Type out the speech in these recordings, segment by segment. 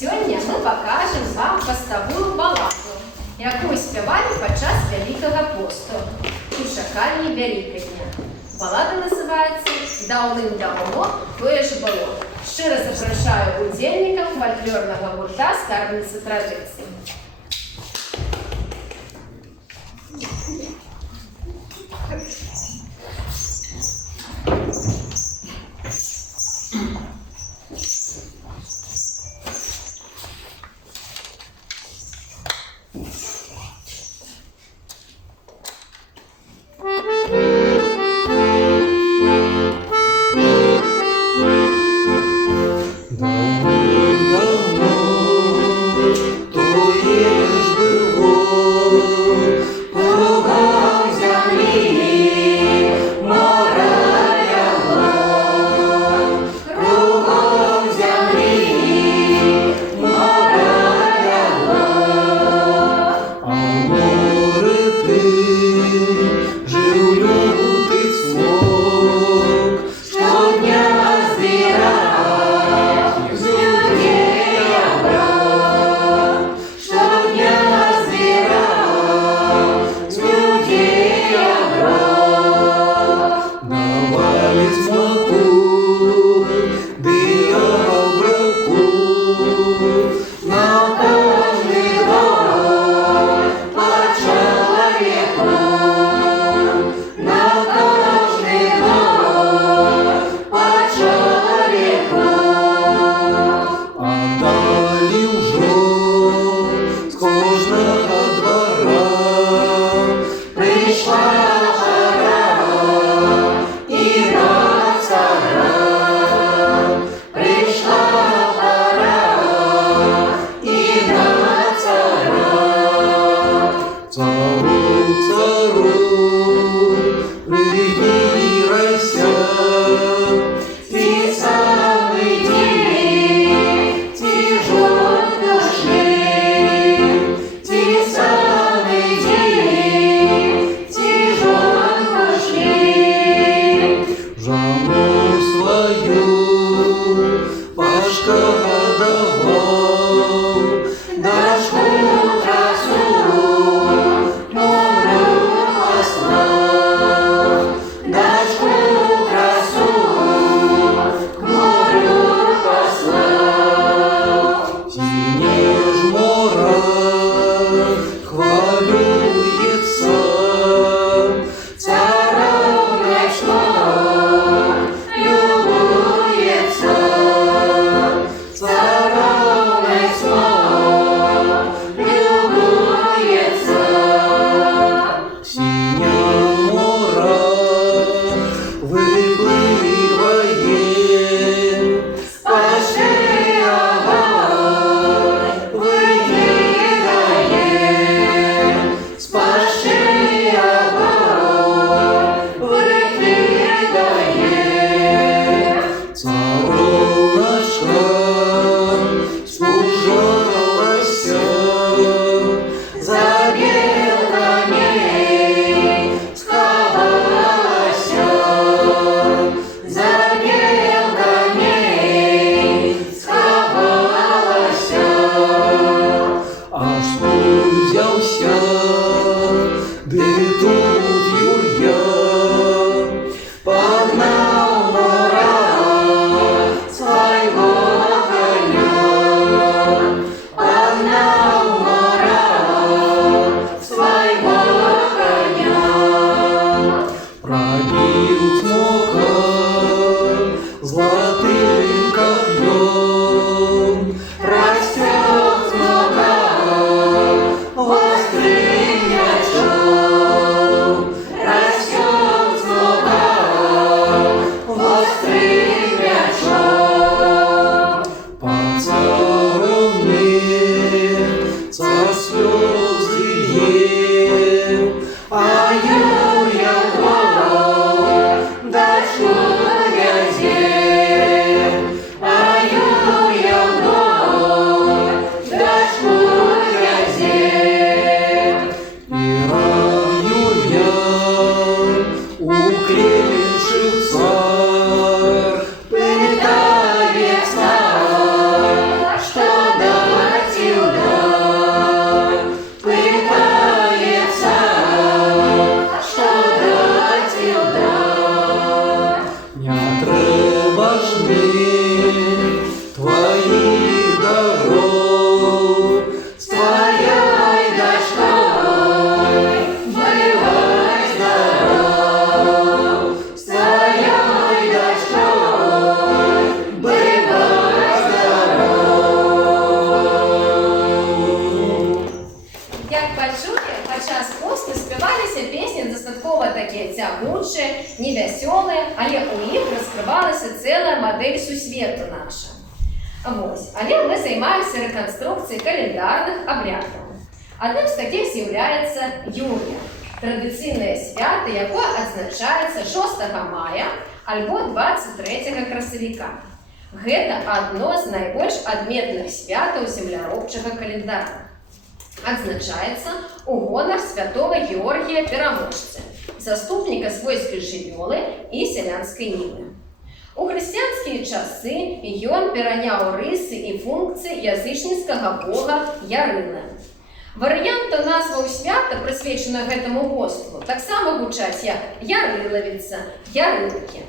Сёння мы пакажам вам паставую баладу, якую спявалі падчас Вялікага посту у чаканні Вялікадня. Балада называецца «Даўным-даўно тое ж было». Шчыра запрашаю удзельнікаў фальклорнага гурта «Скарбніца традыцый». Пацаровне таемнічыя, невясёлыя, але ў іх раскрывалася цэлая мадэль сусвету наша. Вось. Але мы займаемся рэканструкцыяй календарных абрядаў. Адным з такіх з'яўляецца Юлія, традыцыйнае свята, якое адзначаецца 6 мая альбо 23 красавіка. Гэта адно з найбольш адметных святаў земляробчага календара. Адзначаецца ў гонар святого Георгія Пераможцы, заступніка свойскай жывёлы і сялянскай нівы. У хрысціянскія часы ён пераняў рысы і функцыі язычніцкага бога Ярына. Варыянты назваў свята, прысвечана гэтаму боству, таксама гучаць як Ярылавіца, Ярылкі.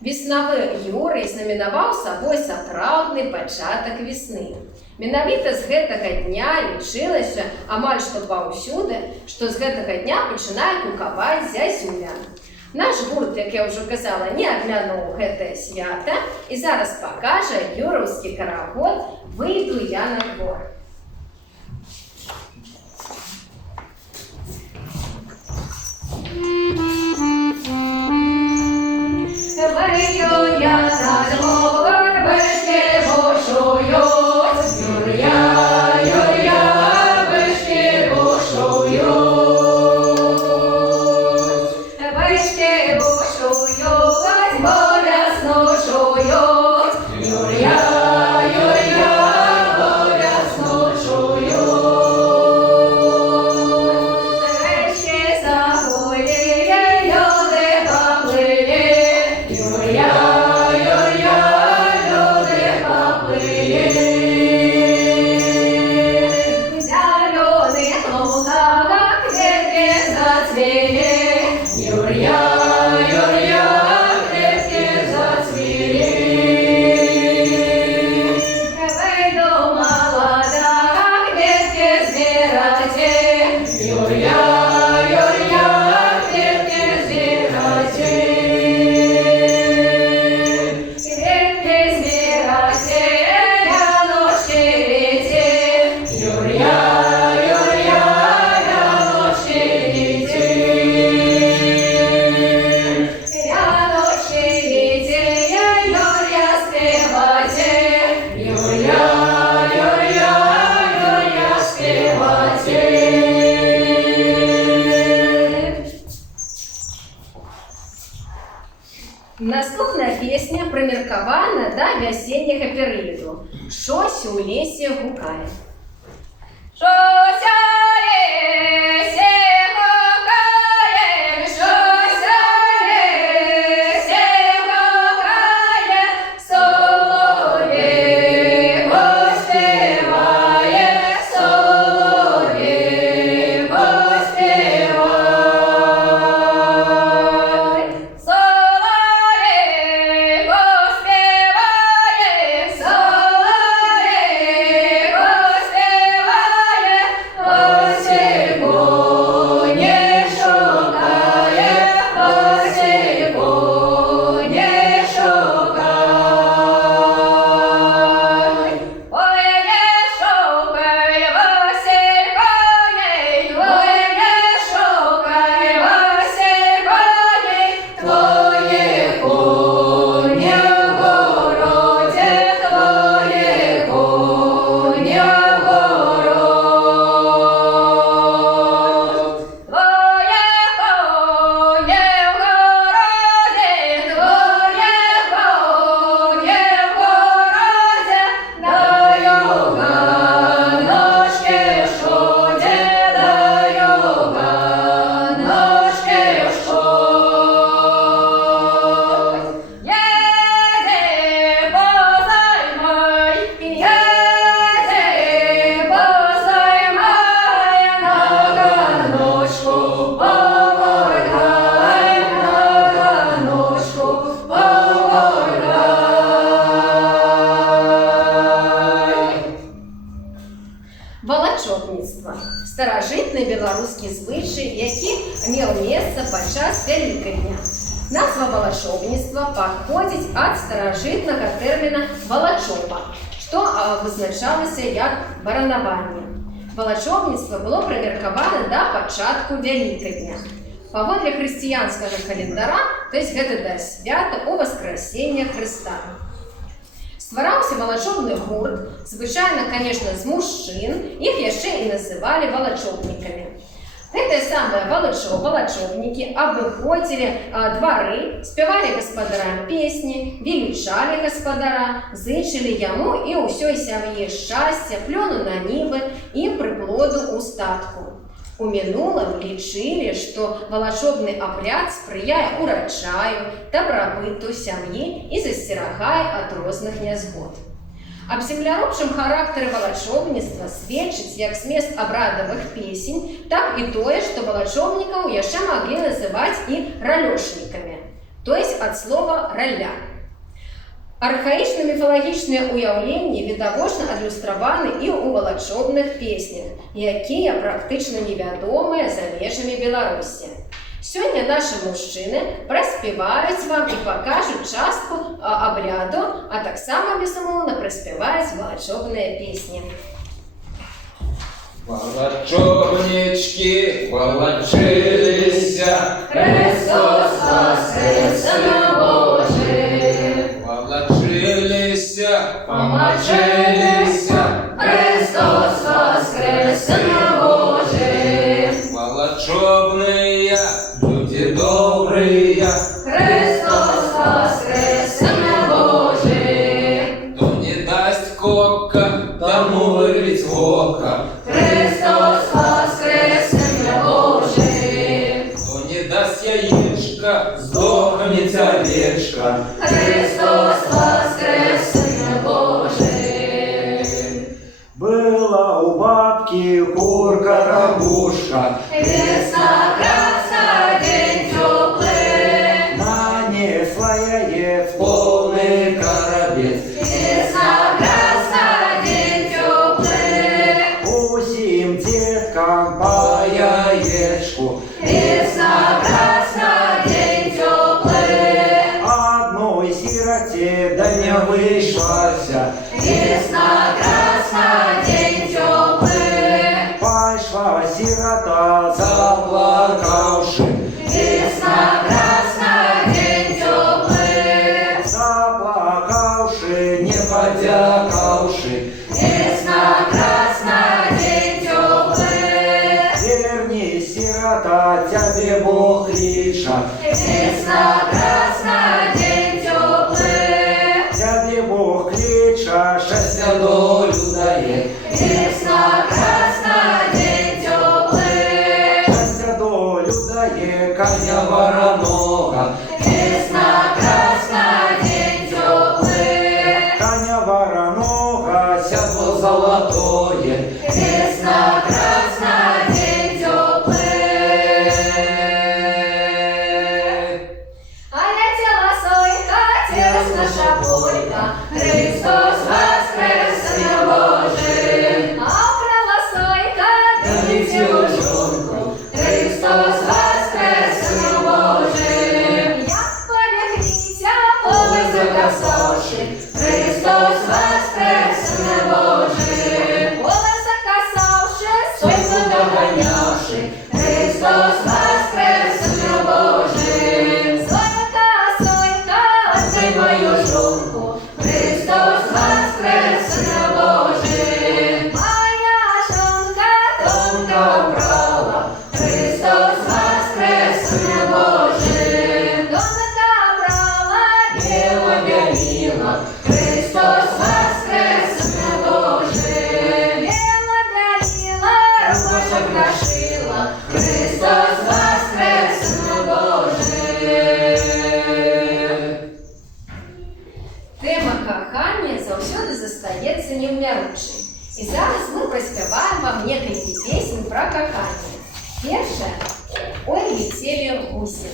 Веснавы Юрый знаменаваў сабой сапраўдны пачатак весны. Менавіта з гэтага дня лічылася амаль што паўсюды, што з гэтага дня пачынае кукаваць зязюля. Наш гурт, як я ўжо казала, не аглянуў гэтае свята і зараз пакажа юраўскі карагод «Выйду я на двор». Выйду я на двор, вышки бушуют, Юр'я, Юр'я, вышки бушуют. Вышки бушуют, буря снушуют, Юр'я, Юр'я, буря снушуют. Речки загулили, люди поплыли, Юр'я, Юр'я, люди поплыли. В зеленых лугах кветки зацвели, Юр'я, Юр'я, кветки зацвели. Выйду молода, кветки збирати, Юр'я, Юр'я, кветки збирати. Кветки збирати, яночки лети, Юр'я, Юр'я, яночки лети. Яночки лети, Юр'я співати, Юр'я, Юр'я, Юр'я співати. Наступная песня прымеркавана да вясенняга перыяду. Шось у лесе гукае. Шось у лесе гукае, шось у лесе гукае, соловей поспіває, соловей поспіває. Соловей поспіває, соловей поспіває, осінку не шукає, осінку не шукає. Ой, не шукай, Василько, ой, не шукай, Василько, твої коні в городі, твої коні в городі. Твоє коні в городі, твоє коні в городі, даю ганочки шкоді, даю ганочки шкоді. Єди позаймай, єди позаймай, на ганочку поморгай, на ганочку поморгай. Валачобніцтва – старажытны беларускі звычай, які меў месца падчас Вялікадня. Назва валачобніцтва паходзіць ад старажытнага тэрміна «валачоба», што вызначалася як баранаванне. Валачобніцтва было прымеркавана да пачатку Вялікадня. Паводле хрысціянскага календара, то есть гэта да свята у Воскресення Христа. Ствараўся валачобны гурт, звычайна, конечно, з мужчын, іх яшчэ і называлі валачобнікамі. Гэтыя самыя валачобнікі абыходзілі двары, спявалі гаспадарам песні, велічалі гаспадара, зычылі яму і ўсёй сям'і шчасця, плёну на нівы і прыплоду ў статку. У мінулым лічылі, што валачобны абряд спрыяе урачаю, дабрабыту сям'і і засцерагае ад розных нязгод. Аб земляробчым характары валачобніцтва сведчыць як змест абрадавых песень, так і тое, што валачобнікаў яшчэ маглі называць і ралёшнікамі, то есть ад слова «раля». Архаічна-міфалагічныя ўяўленні відавочна адлюстраваны і ў валачобных песнях, якія практычна невядомыя за межамі Беларусі. Сёння нашы мужчыны праспяваюць вам і пакажуць частку абряду, а таксама, безумоўна, праспяваюць валачобныя песні. Валачобнічкі валачыліся, Христос воскрес, Сына Божий. Валачыліся, Помочилися, Христос воскрес, Сына Божий. Валачобныя, люди добрыя, Христос воскрес, Сына Божий. хто не дасть кока, тому вирвіть вока. Христос воскрес, Сына Божий. Хто не дасть яєчка, здохнеться овечка. Христос воскрес, Сына Божий. Была у бабки курка-рабушка, Весна, красна, день теплый. нанесла яец полный коробец. Весна, красна, день теплый. Усім деткам по яєчку, Весна, красна, день теплый. одной сироте да не вышлася. Весна, красна, день теплый. Пошла сирота заплакавши, Весна, красна, день теплый. заплакавши, не подякавши. Весна, красна, день теплый. Верни, сирота, тебе Бог лиша, Весна, красна, день теплый. тебе Бог лиша, Щастя долю дає, Весна, красна, день теплый. щастя долю дає, коня вороного, Весна, красна, день теплый. коня вороного, сядло золотое. Весна, красна, день теплый. А летела сойка, телась наша полька. Христос воскрес, Сына Божий. А украла сойка, долетела жонку. Христос воскрес, Сына Божий. Як полягнися, поле закасавши. Христос воскрес, Сына Божий. Поле закасавши, сойку доганявши. Христос воскрес, Сына Божий. Сойка, сойка, отдай мою жонку. Христос воскрес, Сына Божий. Моя жонка тонко брала. Христос воскрес, Сына Божий. Тонко брала, бело-белила. Христос воскрес, Сына Божий. Бело-белила, рубашок нашила. Христос воскрес, Сына Божий. Тема кохання заўсёды застаецца неўмяручай. І зараз мы праспяваем вам некалькі песень пра каханне. Першая «Ой, летели гуси».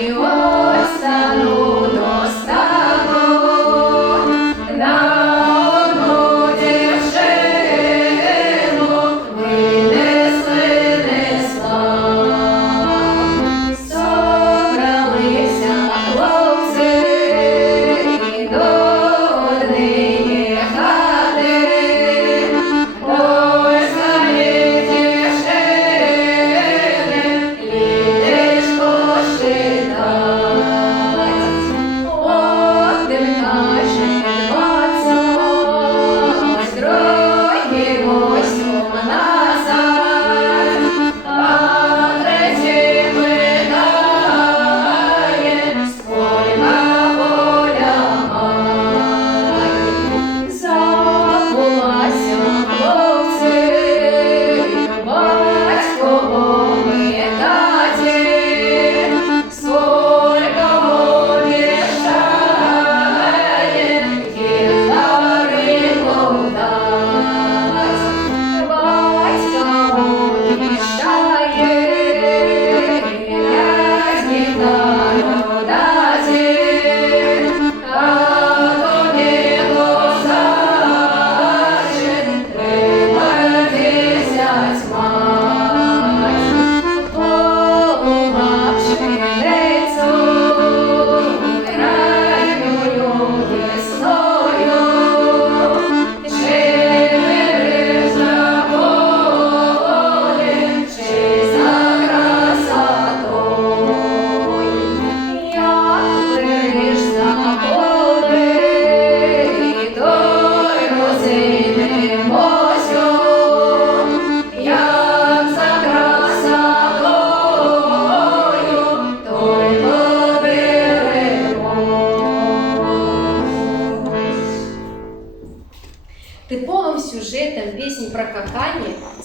І ось стану до стану.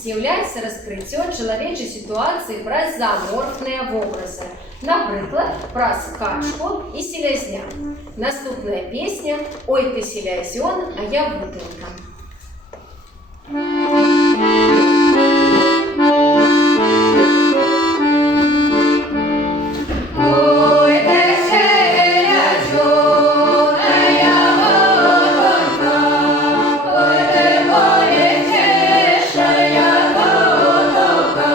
з'являється розкриття чоловічої ситуації праз зооморфні образи. Наприклад, праз качку і селязня. Наступна пісня «Ой ти селязьон, а я бутинка». Ой, ти селязьон, а я бутинка, ой, ти полетиш, а я бутинка.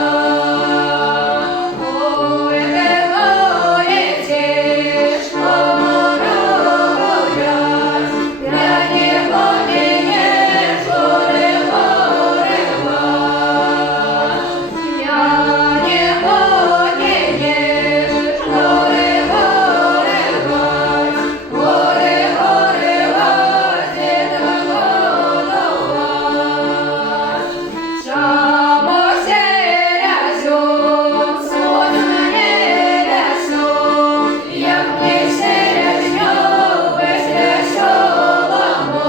Ой, ти полетиш, помору гулять, я не подинешь, гори, гори, я не подинешь, гори, гори, гори, гори, дітка голова. Само селязьон, сонце небесно, як ми селязньо, після солому.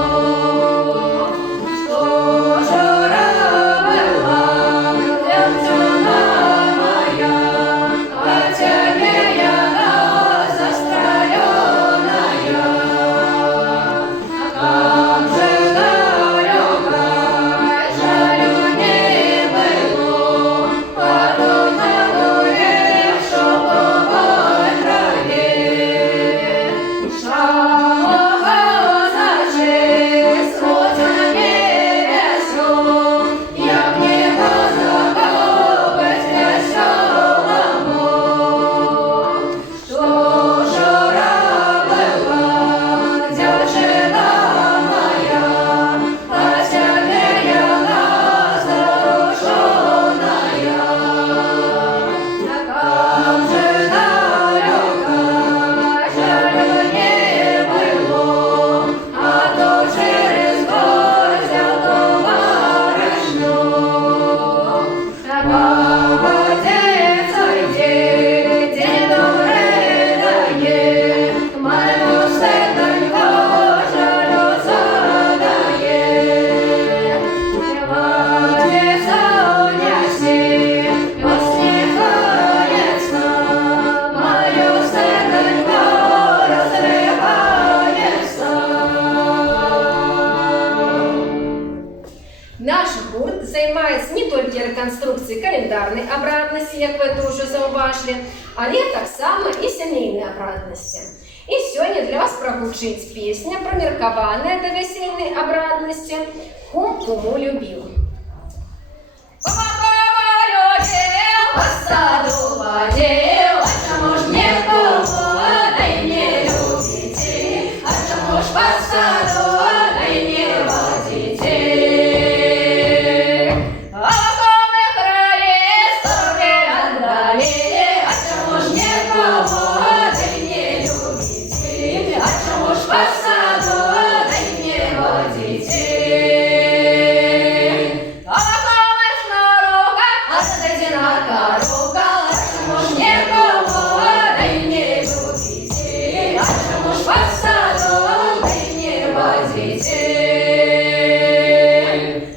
Що ж робила дівчина моя, а тебе яна застрелена. Там же далека, жалю не було, а то жалуєш, що побать раді. Шамога значить, сонце небесно, як небо закопить для солому. Що ж робила дівчина моя, а тебе яна зарушена. Там же далека, жалю не було, а то через гор взято барышню. Молодець, йди, день добрий дає, моєму серденьку жалю задає. Співає сонясі, посміхається, моє серденько розривається. Наш гурт займається не тільки реконструкцією календарної обратності, як ви це вже зауважили, але так само і сімейної обратності. І сьогодні для вас прозвучить пісня, приміркована до весільної обратності «Кум куму любив». По саду водил, а чому ж нікому да й не любите, а чому ж по саду да й не водите. А коли кралі сторони отдали, а чому ж нікому да й не любите, а чому ж по саду да й не водите. А коли ж на руках, а зададена корука, а чому ж нікому да й не любите, а чому ж по саду да й не водите.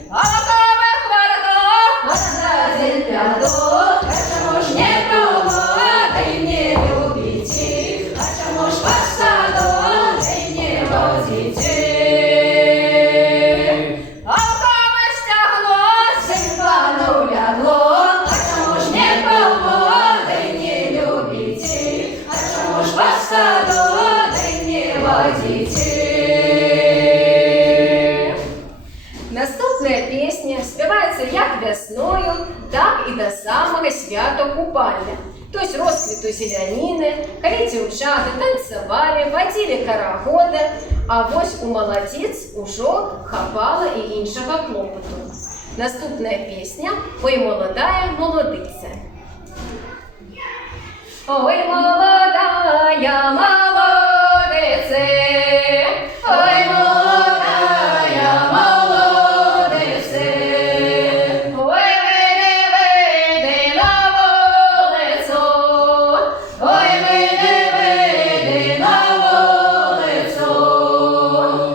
А коли хварток, а зададен п'яток, а чому ж нікому да й не любите, а чому ж по саду да й не водите. А коли стягло, сильвану лягло, а чому ж нікому да й не любите, а чому ж по саду да й не водите. Наступна пісня співається як весною, так і до самого свята купання. Тобто розквіту зеляніни, коли дівчата танцювали, водили карагоди, а ось у молодець уже хапала і іншого клопоту. Наступна пісня «Ой, молодая молодиця». Ой, молодая молодице, ой, молодая молодице, ой, вийди на вулицю, ой, вийди на вулицю,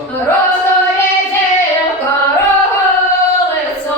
розові дівка роголицю,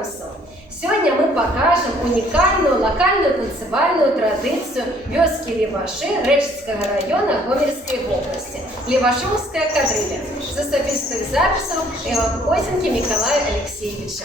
Адамсу. Сегодня мы покажем уникальную локальную танцевальную традицию вёски Леваши Речицкого района Гомельской области. Левашовская кадрыля. З особистих записів Козінки Миколая Алексеевича.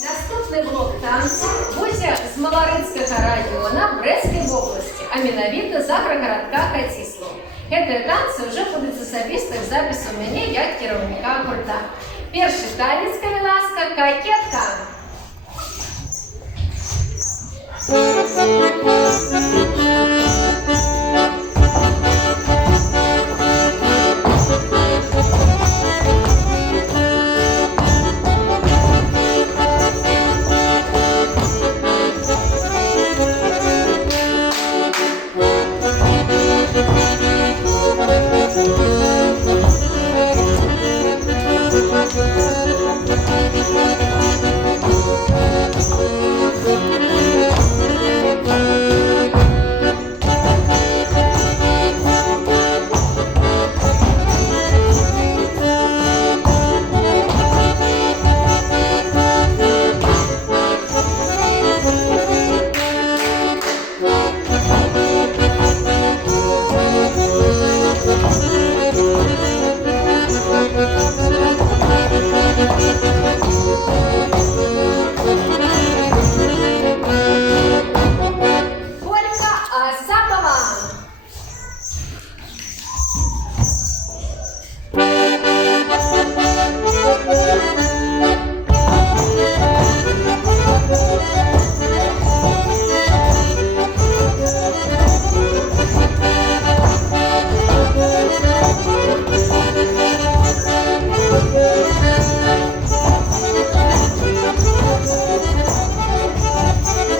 Наступний блок танцю буде з Маларинського району Брестської області, а менавіта з агрогородка Хатіслав. Гэты танцы уже будуть з особистих записів у мене як керівника гурта. Перший танець, коли ласка, кокетка.